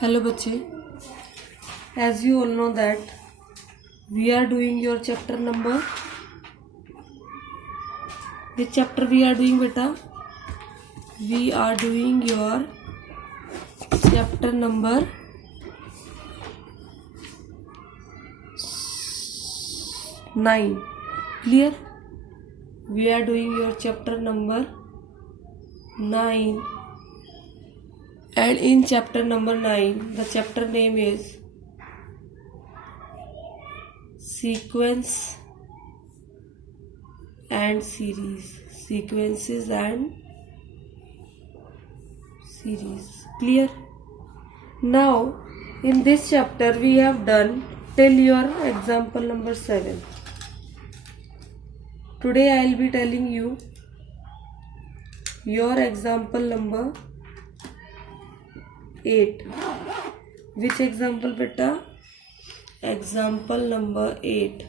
Hello बच्चे, as you all know that we are doing your chapter number. Which chapter we are doing beta? We are doing your chapter number 9. Clear? We are doing your chapter number 9. And in chapter number 9, the chapter name is Sequence and Series. Sequences and series. Clear? Now, in this chapter, we have done till your example number 7. Today, I will be telling you your example number 8. Which example beta? Example number 8.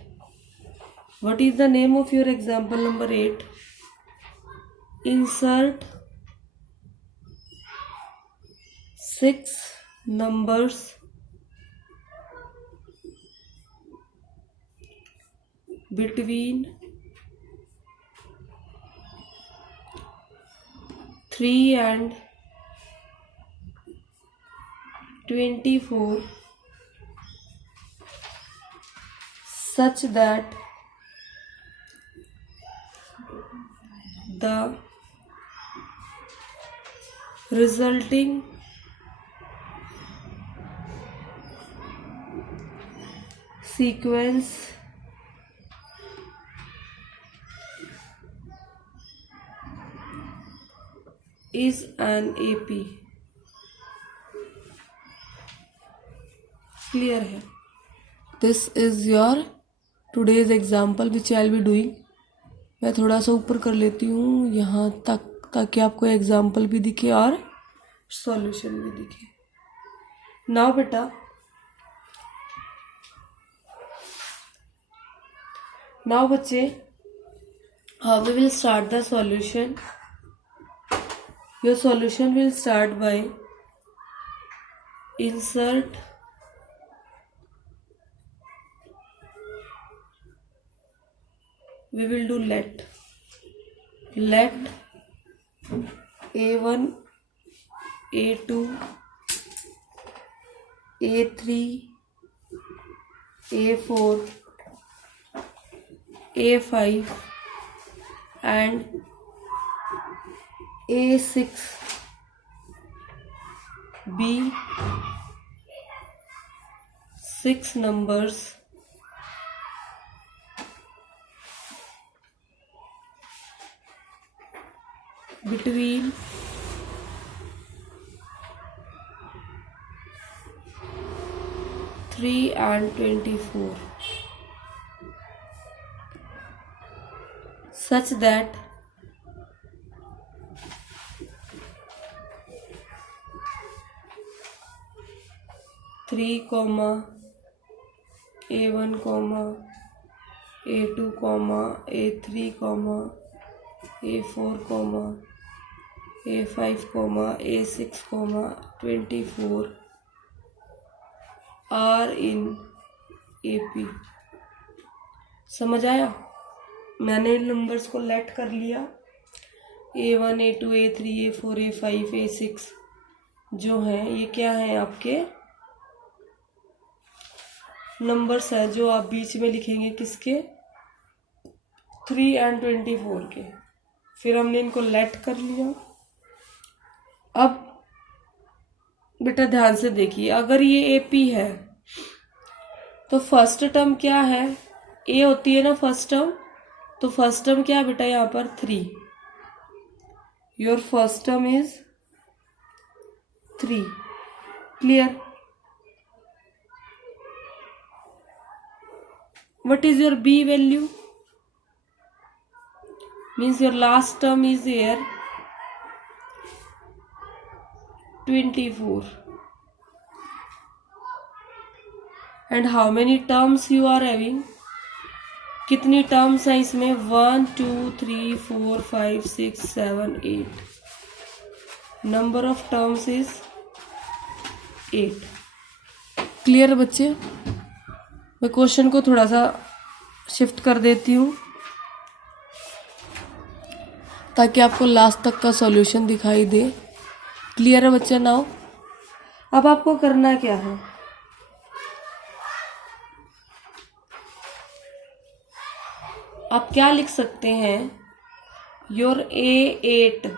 What is the name of your example number 8? Insert 6 numbers between 3 and 24 such that the resulting sequence is an AP. Clear है? This is your today's example which I will be doing. मैं थोड़ा सा ऊपर कर लेती हूँ यहाँ तक ताकि आपको एग्जाम्पल भी दिखे और सॉल्यूशन भी दिखे. नाउ बेटा नाउ बच्चे how we will start the solution. Your solution will start by insert we will do let A1 A2 A3 A4 A5 and A6 be 6 numbers between 3 and 24 such that A1, A2, A3, A4, A5, A6, 24 are in AP. समझ आया? मैंने इन numbers को late कर लिया. A1, A2, A3, A4, A5, A6 जो हैं ये क्या हैं आपके नंबर्स है जो आप बीच में लिखेंगे किसके 3 and 24 के. फिर हमने इनको लेट कर लिया. अब बेटा ध्यान से देखिए, अगर ये एपी है तो फर्स्ट टर्म क्या है? ए होती है ना फर्स्ट टर्म. तो फर्स्ट टर्म क्या है बेटा यहाँ पर 3. Your first term is 3. Clear? What is your B value? Means your last term is here 24. And how many terms you are having? कितनी टर्म्स हैं इसमें? 1 2 3 4 5 6 7 8. Number of terms is 8। Clear बच्चे? मैं क्वेश्चन को थोड़ा सा शिफ्ट कर देती हूँ ताकि आपको लास्ट तक का सॉल्यूशन दिखाई दे। क्लियर है बच्चे? नाउ अब आपको करना क्या है, आप क्या लिख सकते हैं, योर A8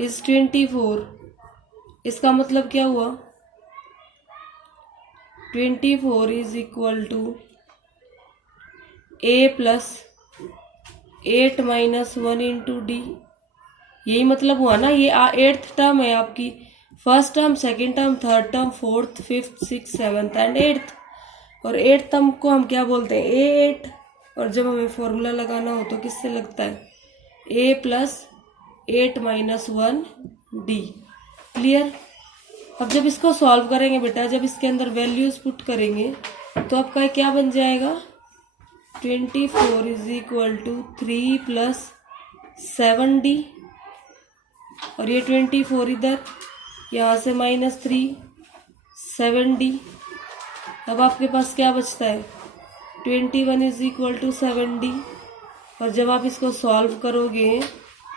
इज 24। इसका मतलब क्या हुआ, 24 is equal to A plus 8 minus 1 into D. यही मतलब हुआ ना, ये 8th टर्म है आपकी, first term, second term, third term, fourth, fifth, six, seventh and 8th। और 8th टर्म को हम क्या बोलते हैं, A8। और जब हमें फॉर्मूला लगाना हो तो किससे लगता है, A plus 8 minus 1 D. Clear? अब जब इसको सॉल्व करेंगे बेटा, जब इसके अंदर वैल्यूज पुट करेंगे तो आपका क्या बन जाएगा, 24 is equal to 3 plus 7D। और ये 24 इधर, यहाँ से -3, 7D। अब आपके पास क्या बचता है, 21 इज इक्वल टू 7D। और जब आप इसको सॉल्व करोगे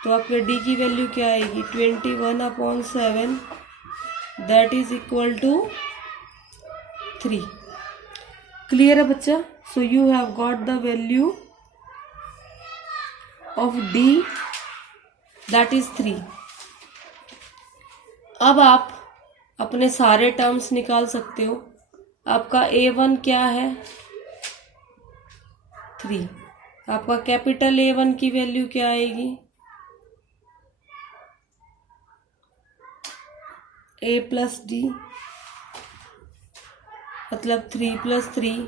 तो आपके D की वैल्यू क्या आएगी, 21/7, that is equal to 3। Clear है बच्चा? So you have got the value of D, that is 3। अब आप अपने सारे टर्म्स निकाल सकते हो। आपका A1 क्या है, 3। आपका कैपिटल A1 की वैल्यू क्या आएगी, A प्लस डी, मतलब 3 प्लस 3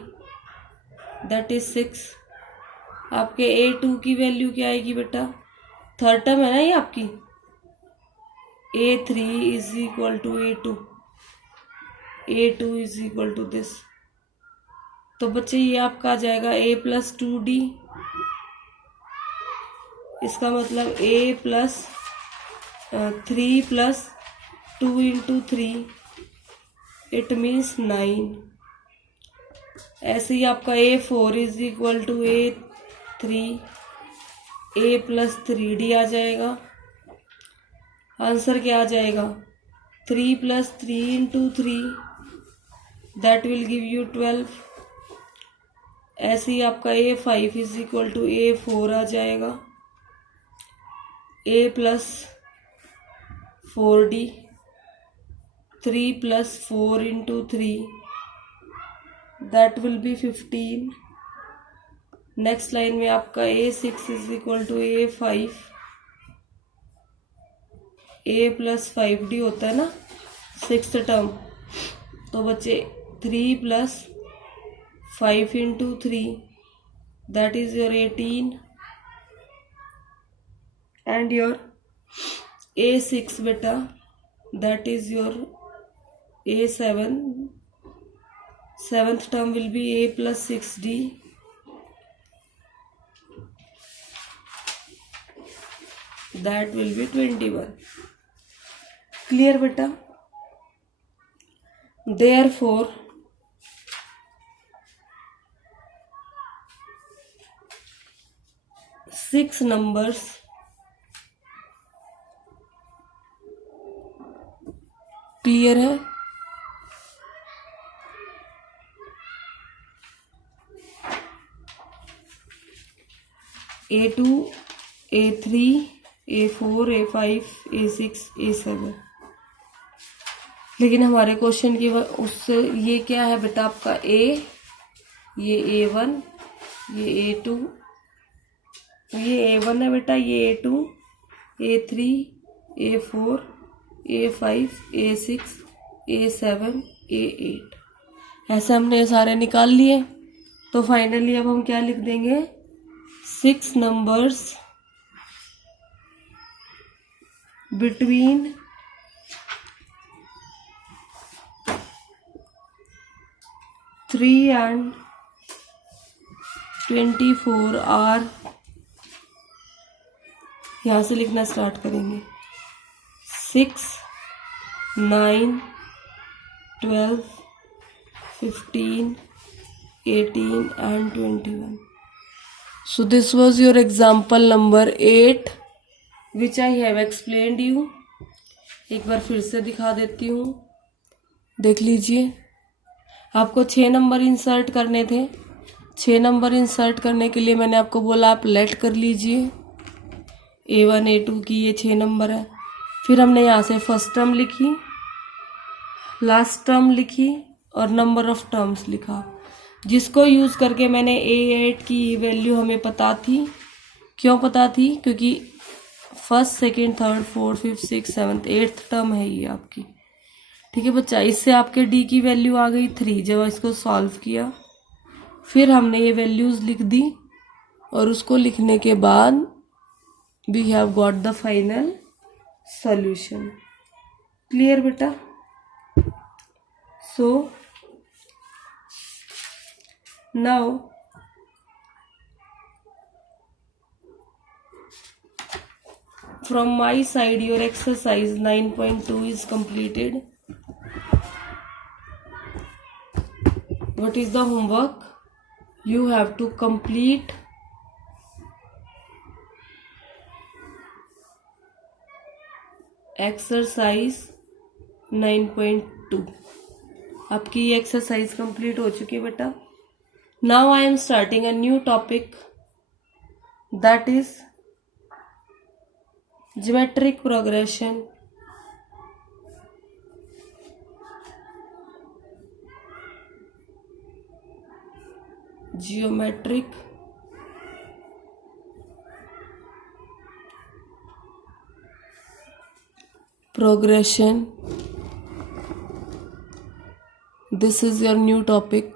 दैट इज 6। आपके A2 की वैल्यू क्या आएगी बेटा, थर्ड टर्म है ना ये आपकी, A3 is equal to A2, A2 is equal to this. तो बच्चे ये आपका आ जाएगा A प्लस 2D। इसका मतलब A plus 3 plus 2 into 3, it means 9। ऐसे ही आपका A4 is equal to A3, A plus 3D आ जाएगा। आंसर क्या आ जाएगा, 3 plus 3 into 3, that will give you 12। ऐसे ही आपका A5 is equal to A4 आ जाएगा, A plus 4D, 3 plus 4 into 3, that will be 15। Next line में आपका A6 is equal to A5, A plus 5D होता है ना, 6th टर्म। तो बच्चे 3 plus 5 into 3, that is your 18। And your A6 बेटा, that is your A7, 7th term will be A plus 6D, that will be 21। Clear बेटा? Therefore six numbers clear है? A2, A3, A4, A5, A6, A7। लेकिन हमारे question की उससे ये क्या है बेटा, आपका A, ये A1, ये A2, ये A1 है बेटा, ये A2, A3, A4, A5, A6, A7, A8। ऐसे हमने ये सारे निकाल लिए। तो फाइनली अब हम क्या लिख देंगे, 6 numbers between 3 and 24 आर, यहाँ से लिखना स्टार्ट करेंगे, 6 9, 12, 15, 18 and 21. So this was your example number 8 which I have explained you. एक बार फिर से दिखा देती हूँ, देख लीजिए। आपको 6 नंबर इंसर्ट करने थे। 6 नंबर इंसर्ट करने के लिए मैंने आपको बोला आप लेट कर लीजिए। A1 A2 की ये 6 नंबर है। फिर हमने यहाँ से फर्स्ट टर्म लिखी, लास्ट टर्म लिखी और नंबर ऑफ टर्म्स लिखा, जिसको यूज़ करके मैंने A8 की वैल्यू हमें पता थी। क्यों पता थी? क्योंकि first, second, third, fourth, fifth, six, seventh, 8th term है ये आपकी। ठीक है बच्चा, इससे आपके D की वैल्यू आ गई 3 जब इसको सॉल्व किया। फिर हमने ये वैल्यूज़ लिख दी और उसको लिखने के बाद we have got the final solution. Clear बेटा? So now from my side your exercise 9.2 is completed. What is the homework? You have to complete exercise 9.2. आपकी ये एक्सरसाइज कंप्लीट हो चुकी है बेटा। Now I am starting a new topic, that is geometric progression. Geometric progression. This is your new topic.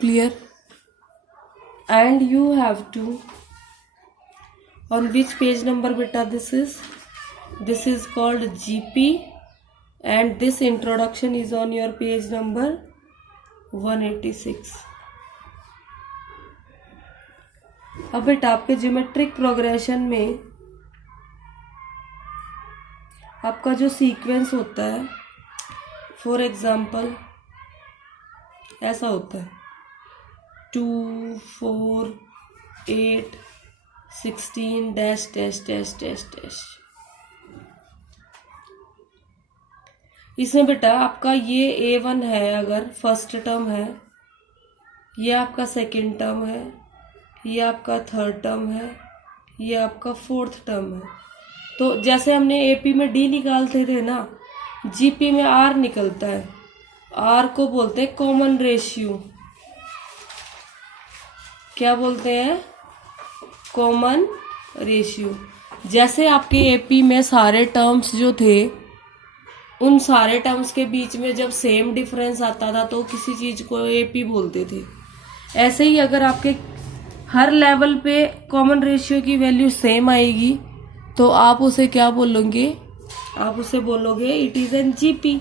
Clear? And you have to, on which page number beta this is? This is called GP and this introduction is on your page number 186. अब बेटा आपके geometric progression में आपका जो sequence होता है, for example ऐसा होता है 2, 4, 8, 16 dash dash dash dash dash. इसमें बेटा आपका ये A1 है, अगर फर्स्ट टर्म है, ये आपका सेकंड टर्म है, ये आपका थर्ड टर्म है, ये आपका फोर्थ टर्म है। तो जैसे हमने AP में D निकालते थे ना, GP में R निकलता है। R को बोलते हैं कॉमन रेशियो। क्या बोलते हैं? Common ratio. जैसे आपके AP में सारे टर्म्स जो थे, उन सारे टर्म्स के बीच में जब सेम डिफरेंस आता था तो किसी चीज को AP बोलते थे। ऐसे ही अगर आपके हर लेवल पे कॉमन रेशियो की वैल्यू सेम आएगी तो आप उसे क्या बोलोगे? आप उसे बोलोगे इट इज एन GP।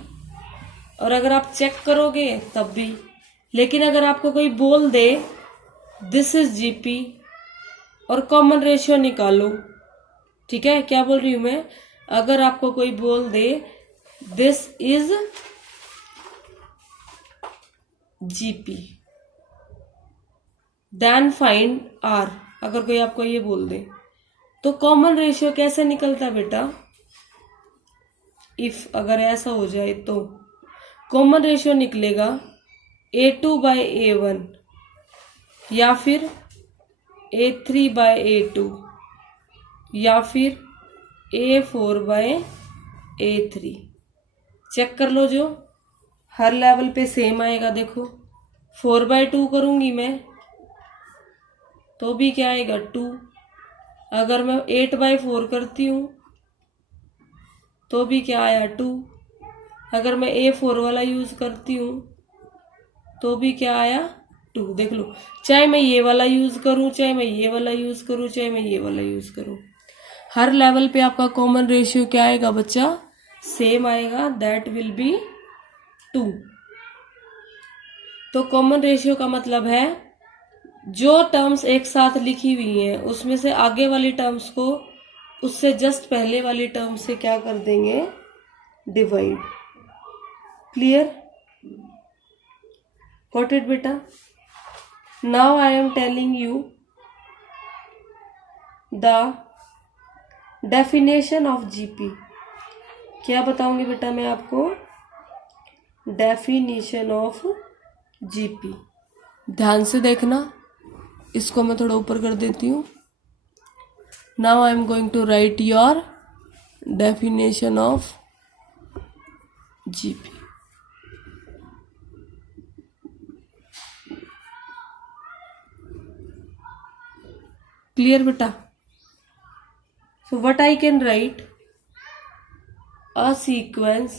और अगर आप चेक करोगे तब भी। लेकिन अगर आपको कोई बोल दे दिस इज GP और कॉमन रेशियो निकालो, ठीक है, क्या बोल रही हूं मैं? अगर आपको कोई बोल दे this is GP then find R, अगर कोई आपको ये बोल दे तो कॉमन रेशियो कैसे निकलता है बेटा? इफ अगर ऐसा हो जाए तो कॉमन रेशियो निकलेगा A2/A1 या फिर A3/A2 या फिर A4/A3। चेक कर लो, जो हर लेवल पे सेम आएगा। देखो 4/2 करूंगी मैं तो भी क्या आएगा? 2। अगर मैं 8/4 करती हूँ तो भी क्या आया? 2। अगर मैं A4 वाला यूज करती हूँ तो भी क्या आया? 2। देख लो, चाहे मैं ये वाला यूज करूँ, चाहे मैं ये वाला यूज करूँ, चाहे मैं ये वाला यूज करूँ, हर लेवल पे आपका कॉमन रेशियो क्या आएगा बच्चा? सेम आएगा, दैट विल बी 2। तो कॉमन रेशियो का मतलब है जो टर्म्स एक साथ लिखी हुई हैं उसमें से आगे वाली टर्म्स को उससे जस्ट पहले वाली टर्म से क्या कर देंगे, डिवाइड। क्लियर, गॉट इट बेटा? Now I am telling you the definition of GP. क्या बताऊंगी बेटा मैं आपको? Definition of GP. ध्यान से देखना, इसको मैं थोड़ा ऊपर कर देती हूँ। Now I am going to write your definition of GP. Clear बेटा? So what I can write? A sequence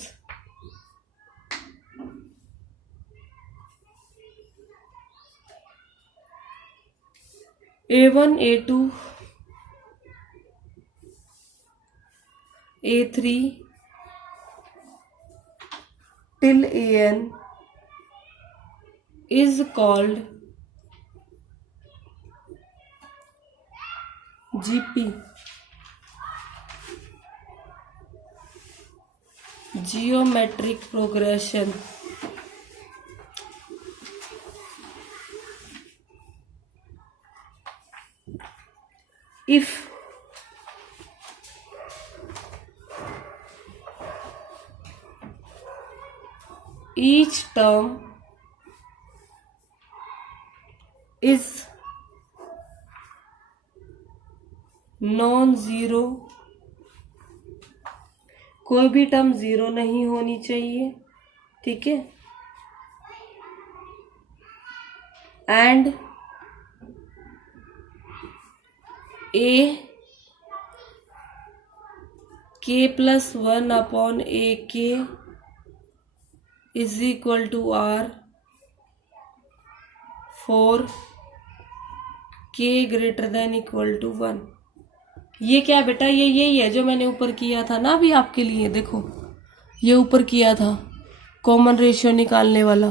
A1, A2, A3 till AN is called GP, geometric progression. If each term is non-zero, कोई भी term zero नहीं होनी चाहिए, ठीक है? And ए के plus 1 upon a k is equal to r for k greater than equal to 1। ये क्या है बेटा? ये यही है जो मैंने ऊपर किया था ना अभी आपके लिए। देखो, ये ऊपर किया था कॉमन रेशियो निकालने वाला।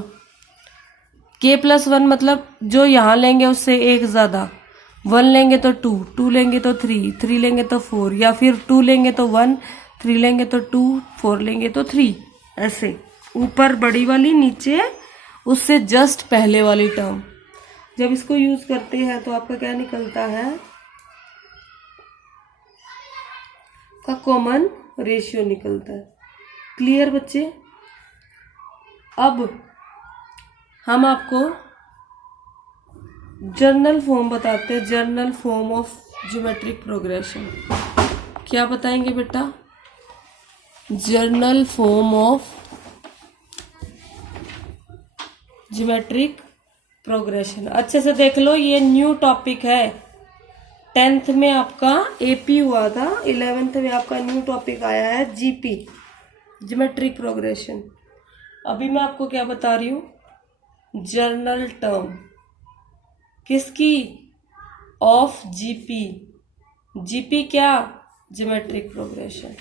के प्लस 1 मतलब जो यहाँ लेंगे उससे एक ज़्यादा, 1 लेंगे तो 2, 2 लेंगे तो 3, 3 लेंगे तो 4, या फिर 2 लेंगे तो 1, 3 लेंगे तो 2, 4 लेंगे तो 3। ऐसे ऊपर बड़ी वाली, नीचे उससे जस्ट पहले वाली टर्म। जब इसको यूज करते हैं तो आपका क्या निकलता है? का कॉमन रेशियो निकलता है। क्लियर बच्चे? अब हम आपको जर्नल फॉर्म बताते हैं, journal form of geometric progression. क्या बताएंगे बेटा? Journal form of geometric progression. अच्छे से देख लो, ये न्यू टॉपिक है। 10th में आपका एपी हुआ था, 11th में आपका न्यू टॉपिक आया है जीपी, ज्योमेट्रिक प्रोग्रेशन। अभी मैं आपको क्या बता रही हूँ? जर्नल टर्म किसकी? Of GP. जीपी क्या? Geometric progression.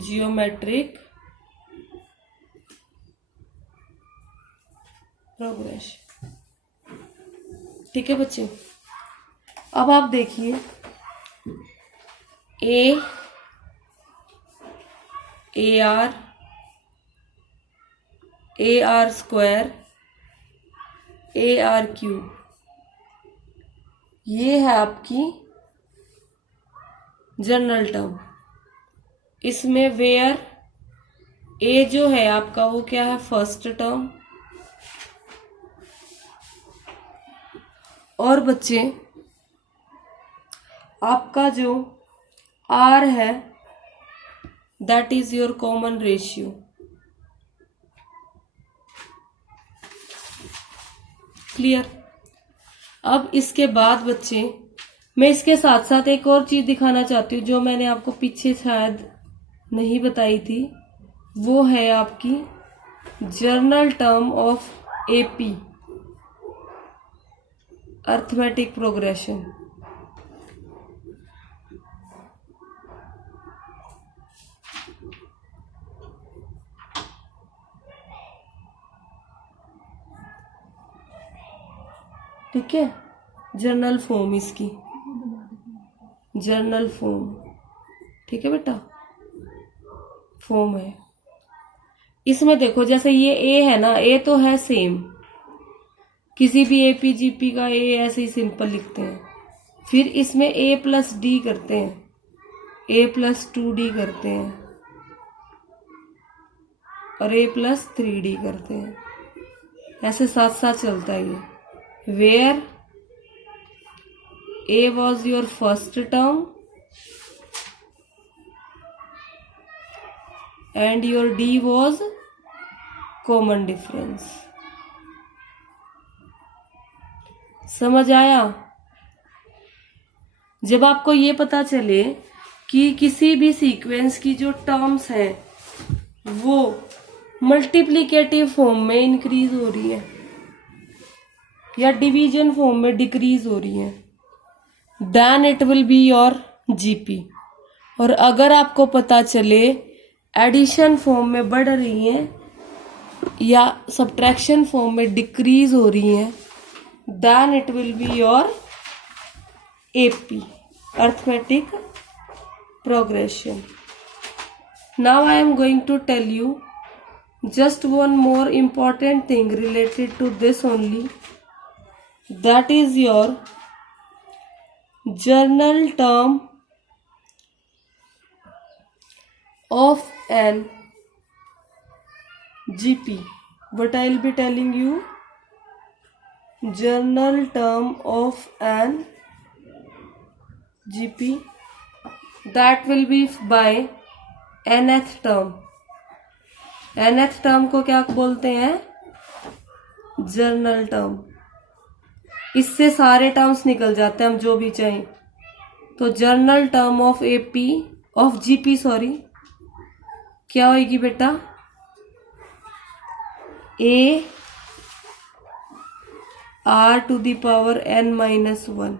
जियोमेट्रिक प्रोग्रेशन, ठीक है बच्चे? अब आप देखिए, A R square, A R cube, ये है आपकी जनरल टर्म। इसमें वेयर ए जो है आपका वो क्या है? First term. और बच्चे आपका जो आर है that is your common ratio. Clear? अब इसके बाद बच्चे मैं इसके साथ साथ एक और चीज दिखाना चाहती हूँ जो मैंने आपको पीछे शायद नहीं बताई थी। वो है आपकी journal term of AP, arithmetic progression. ठीक है? जर्नल फॉर्म इसकी, जर्नल फॉर्म, ठीक है बेटा, फॉर्म है। इसमें देखो जैसे ये ए है ना, ए तो है सेम, किसी भी एपीजीपी का ए ऐसे ही सिंपल लिखते हैं। फिर इसमें ए प्लस डी करते हैं, ए प्लस 2D करते हैं और ए प्लस 3D करते हैं, ऐसे साथ साथ चलता है ये। Where a was your first term and your d was common difference. समझ आया? जब आपको ये पता चले कि किसी भी सीक्वेंस की जो टर्म्स हैं वो मल्टीप्लिकेटिव फॉर्म में इंक्रीज हो रही है या डिवीजन फॉर्म में डिक्रीज हो रही है, then it will be your GP. और अगर आपको पता चले एडिशन फॉर्म में बढ़ रही है या सब्ट्रैक्शन फॉर्म में डिक्रीज हो रही है, then it will be your AP, arithmetic progression. Now I am going to tell you just one more important thing related to this only, that is your journal term of an GP. What I will be telling you, journal term of an GP, that will be by nth term. nth term को क्या बोलते हैं? Journal term. इससे सारे terms निकल जाते हैं, हम जो भी चाहें। तो general term of AP of GP sorry क्या होगी बेटा? A r to the power n-1।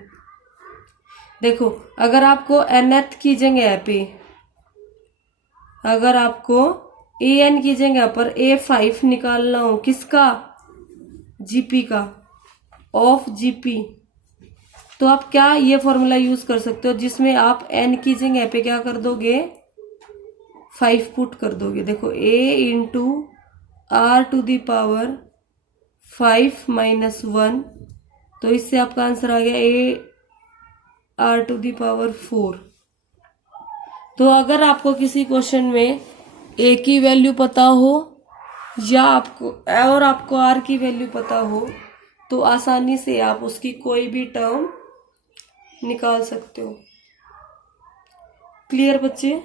देखो अगर आपको nth की जगह पे, अगर आपको an की जगह पर a5 निकालना हो, किसका? जीपी का, ऑफ जीपी, तो आप क्या ये फॉर्मूला यूज कर सकते हो जिसमें आप n की जगह पे क्या कर दोगे? 5 पुट कर दोगे। देखो a into r to the power 5-1, तो इससे आपका आंसर आ गया a r to the power 4। तो अगर आपको किसी क्वेश्चन में ए की वैल्यू पता हो या आपको आर की वैल्यू पता हो, तो आसानी से आप उसकी कोई भी टर्म निकाल सकते हो। क्लियर बच्चे?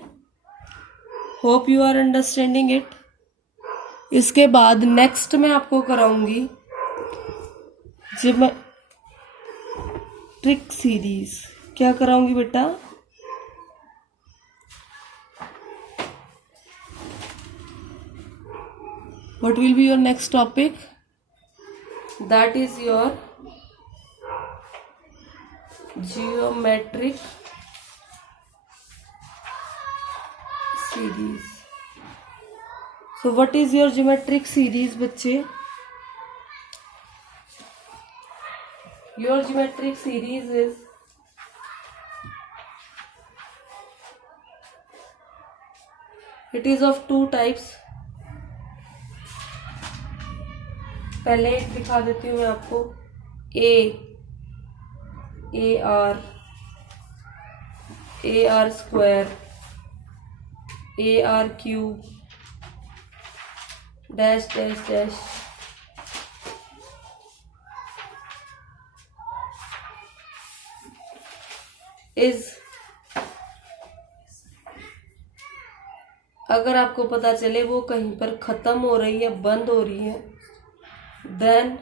Hope you are understanding it. इसके बाद नेक्स्ट मैं आपको कराऊंगी ज्योमेट्रिक सीरीज। क्या कराऊंगी बेटा? What will be your next topic? That is your geometric series. So what is your geometric series बच्चे? Your geometric series is it is of two types. पहले दिखा देती हूँ मैं आपको। A R square, A R cube, dash dash dash, is, अगर आपको पता चले वो कहीं पर खत्म हो रही है, बंद हो रही है, देन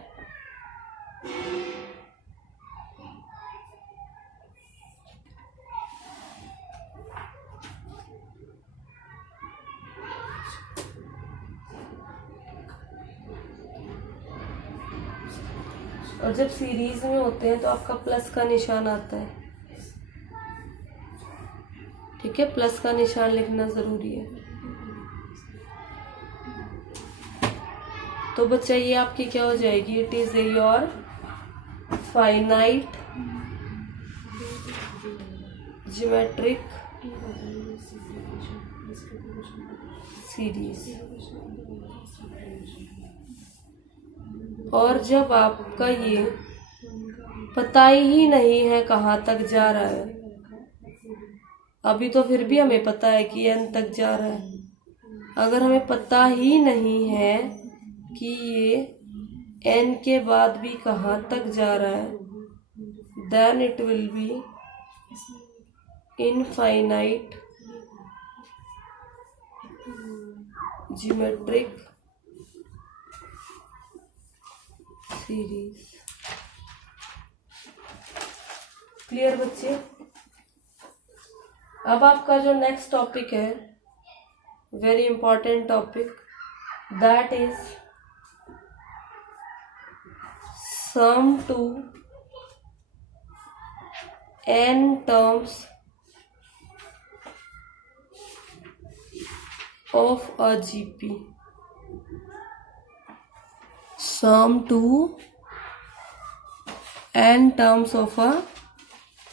और जब सीरीज में होते हैं तो आपका प्लस का निशान आता है। ठीक है, प्लस का निशान लिखना जरूरी है। तो बच्चा ये आपकी क्या हो जाएगी? It is your finite geometric series. और जब आपका ये पता ही नहीं है कहाँ तक जा रहा है, अभी तो फिर भी हमें पता है कि n तक जा रहा है, अगर हमें पता ही नहीं है कि ये n के बाद भी कहाँ तक जा रहा है, then it will be infinite geometric series। Clear बच्चे? अब आपका जो नेक्स्ट टॉपिक है, very important topic, that is sum to n terms of a GP। sum to n terms of a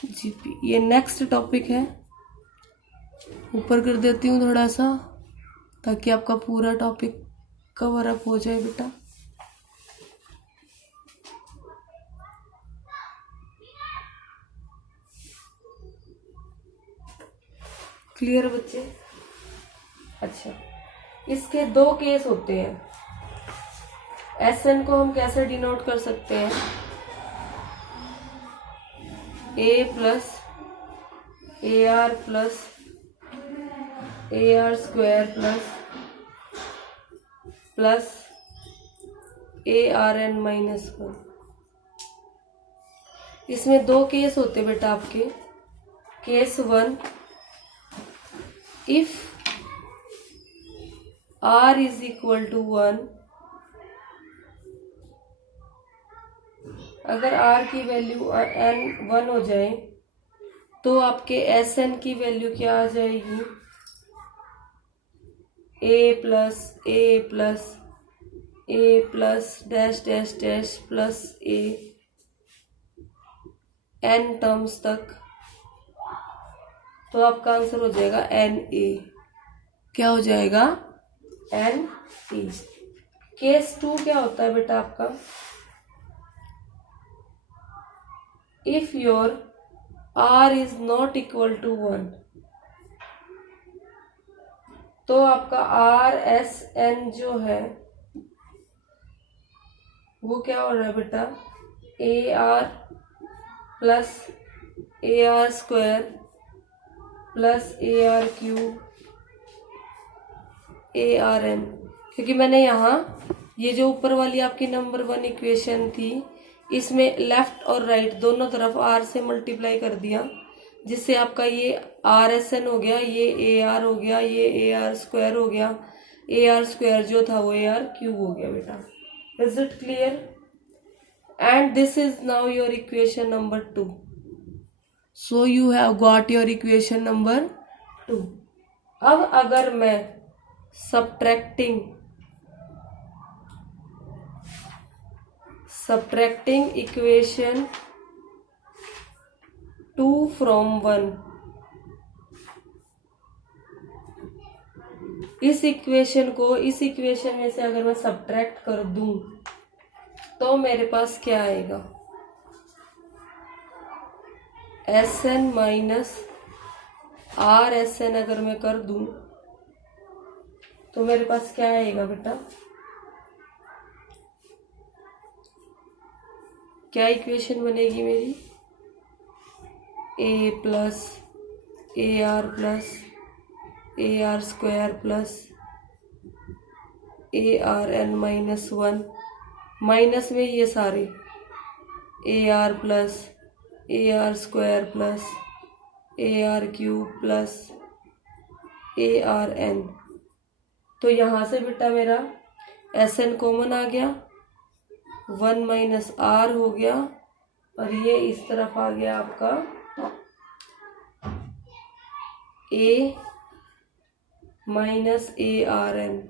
GP, ये नेक्स्ट टॉपिक है। ऊपर कर देती हूँ थोड़ा सा ताकि आपका पूरा टॉपिक कवर अप हो जाए बेटा। क्लियर बच्चे? अच्छा, इसके दो केस होते हैं। Sn को हम कैसे डिनोट कर सकते हैं? a plus AR plus AR square plus ARN minus 1। इसमें दो केस होते बेटा आपके। Case 1, if R is equal to 1, अगर R की वैल्यू n 1 हो जाए तो आपके Sn की वैल्यू क्या आ जाएगी? a plus dash dash dash plus a n terms तक, तो आपका आंसर हो जाएगा Na। क्या हो जाएगा? Na। केस 2 क्या होता है बेटा आपका? If your R is not equal to 1, तो आपका RSN जो है वो क्या हो रहा है बेटा? AR plus AR square plus AR cube ARN। क्योंकि मैंने यहाँ ये जो ऊपर वाली आपकी नंबर 1 इक्वेशन थी, इसमें लेफ्ट और राइट दोनों तरफ R से मल्टीप्लाई कर दिया, जिससे आपका ये RSN हो गया, ये AR हो गया, ये AR स्क्वायर हो गया, AR स्क्वायर जो था वो AR क्यूब हो गया बेटा। Is it clear? And this is now your equation number 2। So you have got your equation number 2। अब अगर मैं subtracting equation 2 from 1, इस इक्वेशन को इस इक्वेशन में से अगर मैं सब्ट्रैक्ट कर दूं तो मेरे पास क्या आएगा? Sn माइनस RSN अगर मैं कर दूं तो मेरे पास क्या आएगा बेटा? क्या इक्वेशन बनेगी मेरी? A plus AR plus AR square plus ARN minus 1, minus में ये सारे AR plus AR square plus AR cube plus ARN। तो यहाँ से बेटा मेरा Sn कॉमन आ गया, 1 माइनस R हो गया, और ये इस तरफ आ गया आपका A माइनस ARN।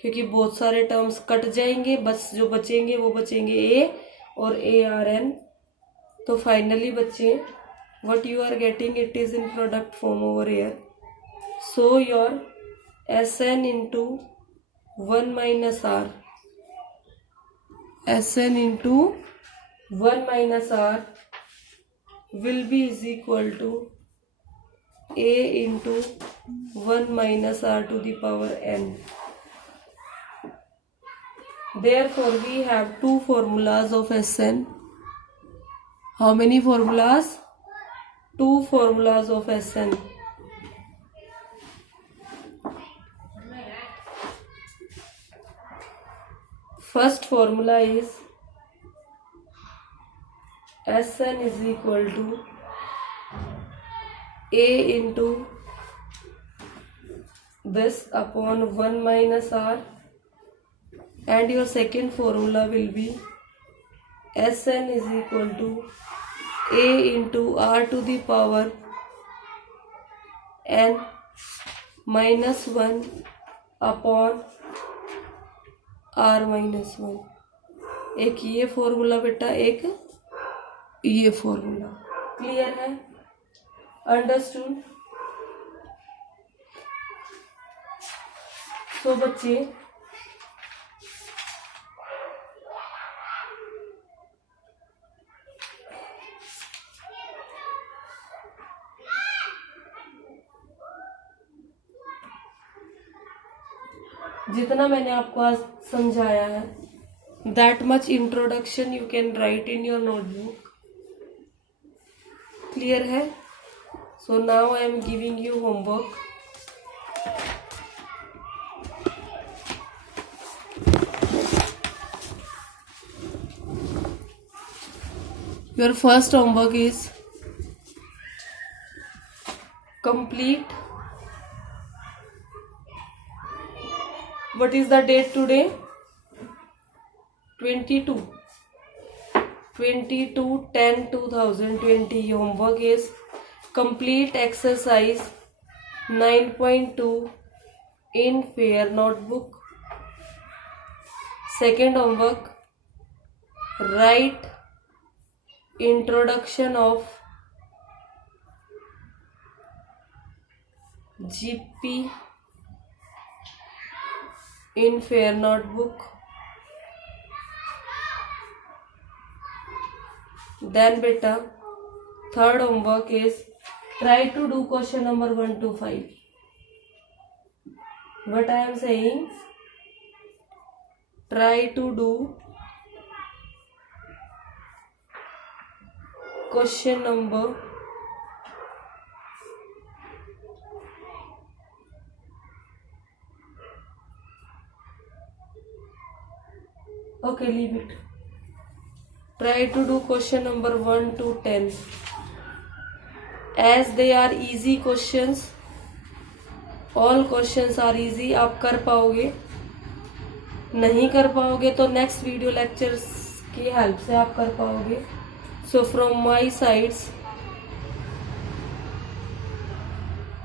क्योंकि बहुत सारे टर्म्स कट जाएंगे, बस जो बचेंगे वो बचेंगे A और ARN। तो फाइनली बच्चे what you are getting, it is in product form over here. So your Sn into 1 minus r, Sn into 1 minus r will be is equal to A into 1 minus r to the power n. Therefore, we have two formulas of Sn. How many formulas? Two formulas of Sn. First formula is Sn is equal to A into this upon 1 minus r, and your second formula will be Sn is equal to A into r to the power n minus 1 upon r minus 1. एक ये formula बेटा, एक ये formula. Clear है? Understood? तो बच्चे जितना मैंने आपको आज समझाया है, that much introduction you can write in your notebook. Clear है? So now I am giving you homework. Your first homework is complete. What is the date today? 22/10/2020. Your homework is complete exercise 9.2 in fair notebook. Second homework, write introduction of GP in fair notebook. Then beta, third homework is try to do question number 1 to 5. What I am saying, try to do question number okay, leave it. Try to do question number 1 to 10. As they are easy questions, all questions are easy. आप कर पाओगे. नहीं कर पाओगे तो next video lectures की help से आप कर पाओगे. So from my sides,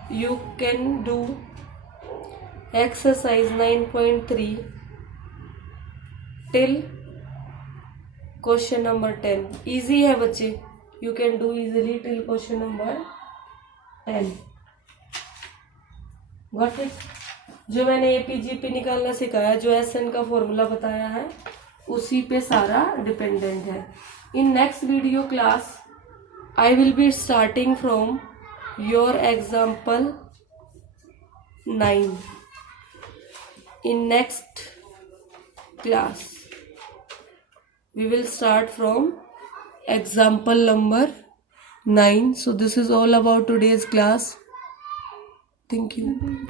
you can do exercise 9.3 till question number 10. Easy है बच्चे, you can do easily till question number 10. Got it? जो मैंने APGP निकालना सिखाया, जो SN का फॉर्मूला बताया है, उसी पे सारा डिपेंडेंट है. In next video class, I will be starting from your example 9. In next class, we will start from example number 9. So this is all about today's class. Thank you.